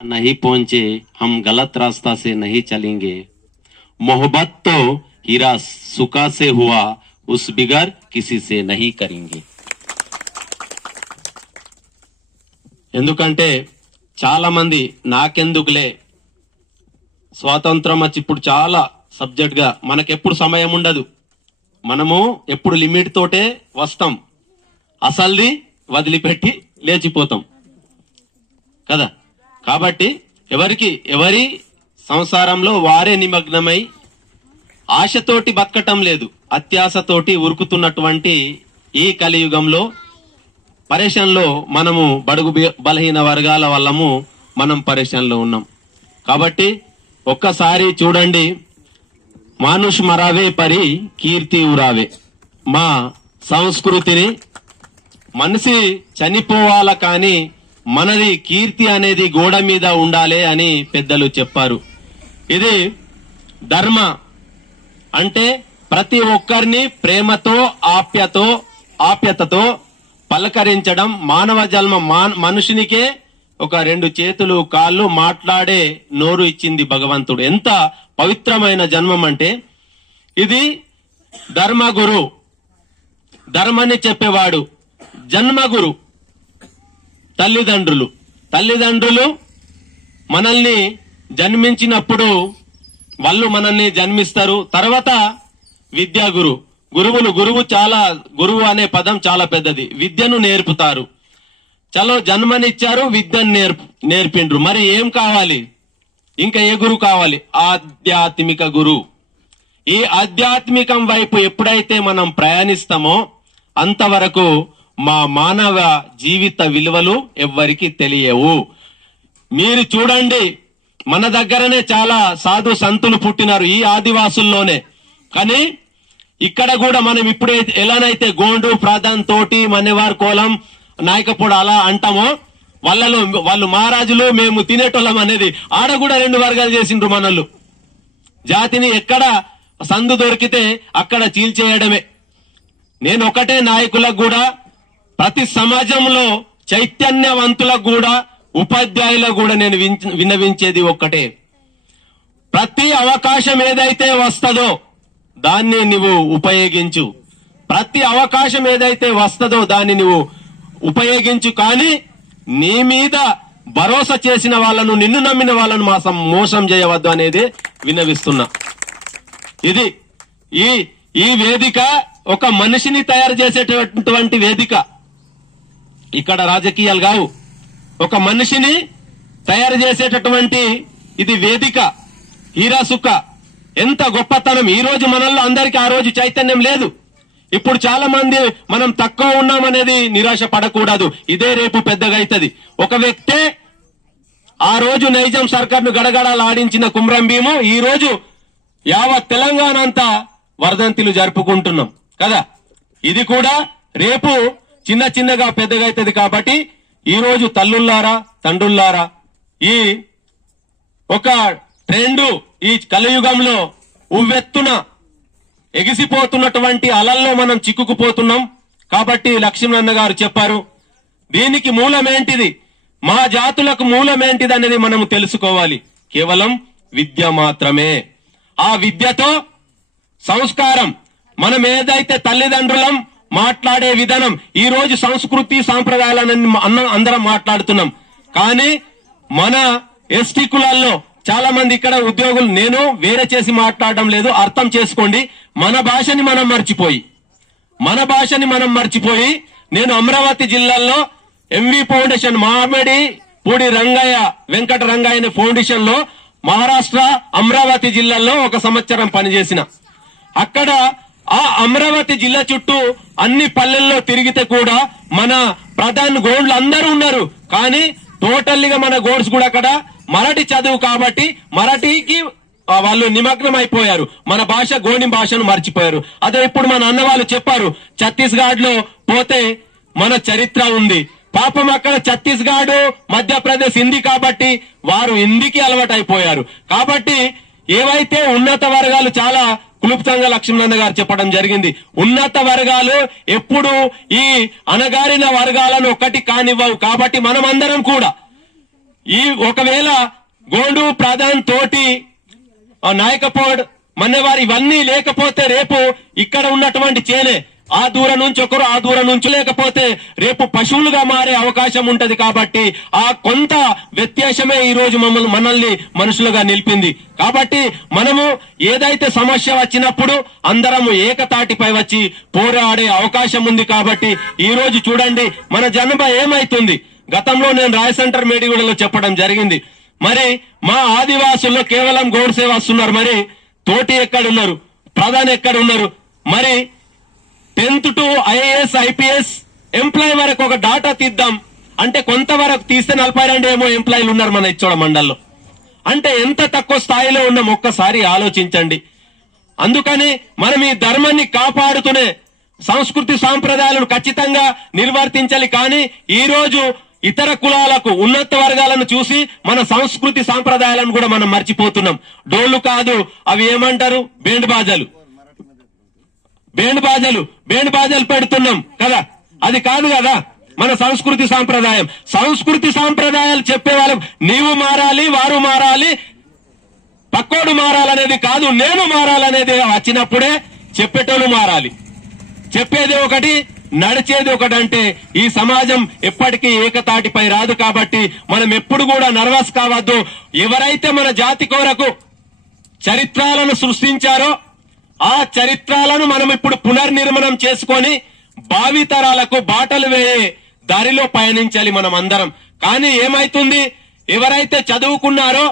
नहीं पहुंचे हम गलत रास्ता से नहीं चलेंगे मोहब्बत तो हीरा सुका से हुआ उस बिगर किसी से नहीं करेंगे ఎందుకంటే చాలా మంది నాకెందుకులే స్వాతంత్రం వచ్చి ఇప్పుడు చాలా సబ్జెక్ట్ గా మనకెప్పుడు సమయం ఉండదు మనము ఎప్పుడు లిమిట్ తోటే వస్తాం అసల్ది వదిలిపెట్టి లేచిపోతాం కదా కాబట్టి ఎవరికి ఎవరి సంసారంలో వారే నిమగ్నమై ఆశతోటి బతకటం లేదు అత్యాశతోటి ఉరుకుతున్నటువంటి ఈ కలియుగంలో పరేషన్లో మనము బడుగు బలహీన వర్గాల వల్లము మనం పరేషన్లో ఉన్నాం. కాబట్టి ఒక్కసారి చూడండి మానుష్ మరావే పరి కీర్తి ఉరావే. మా సంస్కృతిని మనిషి చనిపోవాల కానీ మనది కీర్తి అనేది గోడ మీద ఉండాలి అని పెద్దలు చెప్పారు. ఇది ధర్మ అంటే ప్రతి ఒక్కరిని ప్రేమతో ఆప్యతో ఆప్యతతో పలకరించడం మానవ జన్మ మనుషునికే ఒక రెండు చేతులు కాళ్ళు మాట్లాడే నోరు ఇచ్చింది భగవంతుడు. ఎంత పవిత్రమైన జన్మం అంటే ఇది ధర్మగురు. ధర్మని చెప్పేవాడు జన్మగురు. తల్లిదండ్రులు. తల్లిదండ్రులు మనల్ని జన్మించినప్పుడు వాళ్ళు మనల్ని జన్మిస్తారు. తర్వాత విద్యా గురు. గురువులు గురువు చాలా గురువు అనే పదం చాలా పెద్దది. విద్యను నేర్పుతారు. చలో జన్మనిచ్చారు విద్యను నేర్పు నేర్పిండ్రు. మరి ఏం కావాలి? ఇంకా ఏ గురువు కావాలి? ఆధ్యాత్మిక గురువు ఈ ఆధ్యాత్మికం వైపు ఎప్పుడైతే మనం ప్రయాణిస్తామో అంతవరకు మా మానవ జీవిత విలువలు ఎవ్వరికి తెలియవు. మీరు చూడండి మన దగ్గరనే చాలా సాధు సంతులు పుట్టినారు ఈ ఆదివాసుల్లోనే. కానీ ఇక్కడ కూడా మనం ఇప్పుడైతే ఎలానైతే గోండు ప్రాధాన్ తోటి మన్నెవారు కోలం నాయకపోడు అలా అంటామో వాళ్ళలో వాళ్ళు మహారాజులు మేము తినేటోళ్ళం అనేది ఆడ కూడా రెండు వర్గాలు చేసిండ్రు మనల్ని జాతిని ఎక్కడ సందు దొరికితే అక్కడ చీల్చేయడమే. నేను ఒకటే నాయకులకు కూడా ప్రతి సమాజంలో చైతన్యవంతులకు కూడా ఉపాధ్యాయులకు కూడా నేను విన్నవించేది ఒక్కటే. ప్రతి అవకాశం ఏదైతే వస్తుందో దాన్ని నువ్వు ఉపయోగించు. ప్రతి అవకాశం ఏదైతే వస్తుందో దాన్ని నువ్వు ఉపయోగించు. కానీ నీ మీద భరోసా చేసిన వాళ్ళను నిన్ను నమ్మిన వాళ్ళను మాసం మోసం చేయవద్దు అనేది విన్నవిస్తున్నా. ఇది ఈ ఈ వేదిక ఒక మనిషిని తయారు చేసేటటువంటి వేదిక. ఇక్కడ రాజకీయాలు కావు. ఒక మనిషిని తయారు చేసేటటువంటి ఇది వేదిక హీరాసుక్క ఎంత గొప్పతనం. ఈ రోజు మనల్లో అందరికీ ఆ రోజు చైతన్యం లేదు. ఇప్పుడు చాలా మంది మనం తక్కువ ఉన్నామనేది నిరాశ పడకూడదు. ఇదే రేపు పెద్దగా అవుతుంది. ఒక వ్యక్తే ఆ రోజు నైజాం సర్కార్ను గడగడలాడించిన కుమ్రం భీము ఈ రోజు యావత్ తెలంగాణ అంతా వర్ధంతిలు జరుపుకుంటున్నాం. కదా? ఇది కూడా రేపు చిన్న చిన్నగా పెద్దగా అవుతుంది కాబట్టి ఈరోజు తల్లుల్లారా తండ్రుల్లారా ఈ ఒక ట్రెండ్ ఈ కలియుగంలో ఉవ్వెత్తున ఎగిసిపోతున్నటువంటి అలల్లో మనం చిక్కుకుపోతున్నాం. కాబట్టి లక్ష్మీనంద గారు చెప్పారు దీనికి మూలమేంటిది? మా జాతులకు మూలమేంటిది అనేది మనం తెలుసుకోవాలి. కేవలం విద్య మాత్రమే. ఆ విద్యతో సంస్కారం. మనం ఏదైతే తల్లిదండ్రులం మాట్లాడే విధానం ఈ రోజు సంస్కృతి సాంప్రదాయాలని అన్న- అందరం మాట్లాడుతున్నాం. కానీ మన ఎస్టీ కులాల్లో చాలా మంది ఇక్కడ ఉద్యోగులు నేను వేరే చేసి మాట్లాడడం లేదు అర్థం చేసుకోండి. మన భాషని మనం మర్చిపోయి మన భాషని మనం మర్చిపోయి నేను అమరావతి జిల్లాలో ఎంవి ఫౌండేషన్ మామిడి పూడి రంగయ్య వెంకట రంగయ్య అనే ఫౌండేషన్లో మహారాష్ట్ర అమరావతి జిల్లాలో ఒక సంవత్సరం పనిచేసిన. అక్కడ ఆ అమరావతి జిల్లా చుట్టూ అన్ని పల్లెల్లో తిరిగితే కూడా మన ప్రధాన గోండ్లు అందరూ ఉన్నారు. కానీ టోటల్లీగా మన గోడ్స్ కూడా అక్కడ మరాఠీ చదువు కాబట్టి మరాఠీకి వాళ్ళు నిమగ్నం అయిపోయారు మన భాష గోండి భాషను మర్చిపోయారు. అదే ఇప్పుడు మన అన్న వాళ్ళు చెప్పారు ఛత్తీస్గఢ్లో పోతే మన చరిత్ర ఉంది. పాపం అక్కడ ఛత్తీస్గఢ్ మధ్యప్రదేశ్ హిందీ కాబట్టి వారు హిందీకి అలవాటు అయిపోయారు కాబట్టి ఏవైతే ఉన్నత వర్గాలు చాలా క్లుప్తంగా లక్ష్మణన్న గారు చెప్పడం జరిగింది. ఉన్నత వర్గాలు ఎప్పుడు ఈ అణగారిన వర్గాలను ఒకటి కానివ్వవు. కాబట్టి మనమందరం కూడా ఈ ఒకవేళ గోండు ప్రధాన్ తోటి నాయకపోడ్ మన్నెవారు ఇవన్నీ లేకపోతే రేపు ఇక్కడ ఉన్నటువంటి చేనే ఆ దూరం నుంచి ఒకరు ఆ దూరం నుంచి లేకపోతే రేపు పశువులుగా మారే అవకాశం ఉంటది కాబట్టి ఆ కొంత వ్యత్యాసమే ఈ రోజు మమ్మల్ని మనల్ని మనుషులుగా నిలిపింది. కాబట్టి మనము ఏదైతే సమస్య వచ్చినప్పుడు అందరము ఏకతాటిపై వచ్చి పోరాడే అవకాశం ఉంది కాబట్టి ఈ రోజు చూడండి మన జనాభా ఏమైతుంది? గతంలో నేను రాయ సెంటర్ మేడిగూడలో చెప్పడం జరిగింది. మరి మా ఆదివాసుల్లో కేవలం గోడ్సే వస్తున్నారు. మరి తోటి ఎక్కడున్నారు? ప్రధాని ఎక్కడున్నారు? మరి tenth to IAS IPS employ వరకు ఒక డాటా తీద్దాం. అంటే కొంతవరకు తీస్తే నలభై రెండు ఏమో ఎంప్లాయీలు ఉన్నారు మన ఇచ్చోడ మండల్లో. అంటే ఎంత తక్కువ స్థాయిలో ఉన్నాం ఒక్కసారి ఆలోచించండి. అందుకని మనం ఈ ధర్మాన్ని కాపాడుతూనే సంస్కృతి సాంప్రదాయాలను ఖచ్చితంగా నిర్వర్తించాలి. కానీ ఈ రోజు ఇతర కులాలకు ఉన్నత వర్గాలను చూసి మన సంస్కృతి సాంప్రదాయాలను కూడా మనం మర్చిపోతున్నాం. డోళ్ళు కాదు అవి ఏమంటారు? బేండ్ బాజాలు. బేండ్ బాజలు బేండ్ బాజలు పెడుతున్నాం కదా. అది కాదు కదా మన సంస్కృతి సాంప్రదాయం. సంస్కృతి సాంప్రదాయాలు చెప్పే వాళ్ళం నీవు మారాలి వారు మారాలి పక్కోడు మారాలనేది కాదు నేను మారాలనేది వచ్చినప్పుడే చెప్పేటోళ్ళు మారాలి. చెప్పేది ఒకటి నడిచేది ఒకటి అంటే ఈ సమాజం ఎప్పటికీ ఏకతాటిపై రాదు కాబట్టి మనం ఎప్పుడు కూడా నర్వస్ కావద్దు. ఎవరైతే మన జాతి కొరకు చరిత్రాలను సృష్టించారో ఆ చరిత్రాలను మనం ఇప్పుడు పునర్నిర్మాణం చేసుకొని భావితరాలకు బాటలు వేయే దారిలో పయనించాలి మనం అందరం కానీ ఏమైతుంది? ఎవరైతే చదువుకున్నారో